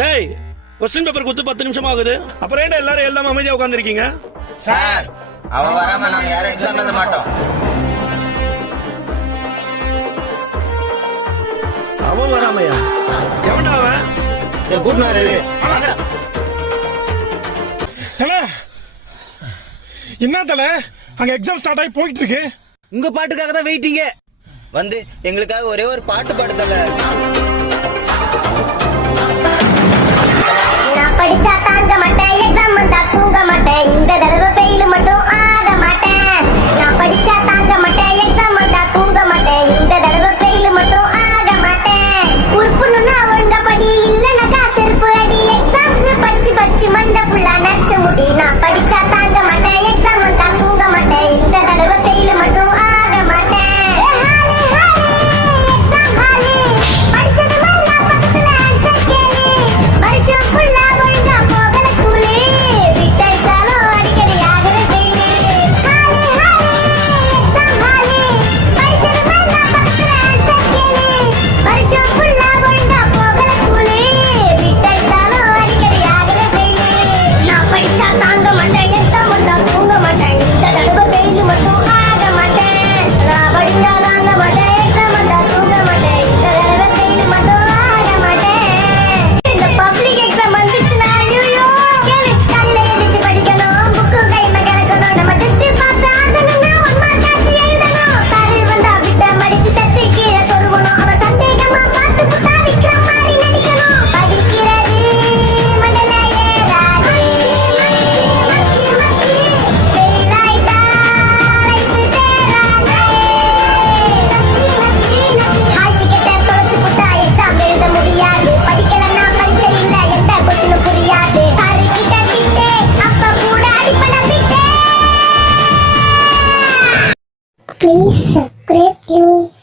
டேய் question paper கொடுத்து 10 நிமிஷம் ஆகுது. அப்புறம் ஏன்டா எல்லாரும் எழுதாம அமைதியா உட்கார்ந்திருக்கீங்க? சார் அவன் வராம நாங்க யாரும் எக்ஸாம் எழுத மாட்டோம். அவன் வராமையா? எவன்டா அவன்? இந்த கூட்டம் தல என்ன தல அங்க எக்ஸாம் ஸ்டார்ட் ஆகி போயிட்டு இருக்கு. உங்க பாட்டுக்காக தான் வெயிட்டிங்க. வந்து எங்களுக்காக ஒரே ஒரு பாட்டு பாடுதல. நான் படிச்சா தாங்க மாட்டேன், எக்ஸாம் வந்தா தூங்க மாட்டேன், இந்த தடவை ஃபெயில் மட்டும் ஆக மாட்டேன். நான் படிச்சா தாங்க மாட்டேன், எக்ஸாம் வந்தா தூங்க மாட்டேன், இந்த தடவை ஃபெயில் மட்டும் ஆக மாட்டேன். உருப்புணும்னா ஒழுங்கா படி, இல்லைன்னா செருப்பு அடி. எக்ஸாம்க்கு படிச்சு படிச்சு மண்டை ஃபுல்லா நச்ச முடி. நான் படிச்சா தாங்க மாட்டேன், எக்ஸாம் வந்தா தூங்க மாட்டேன், இந்த தடவை ஃபெயில் மட்டும் ஆக மாட்டேன். Please subscribe you.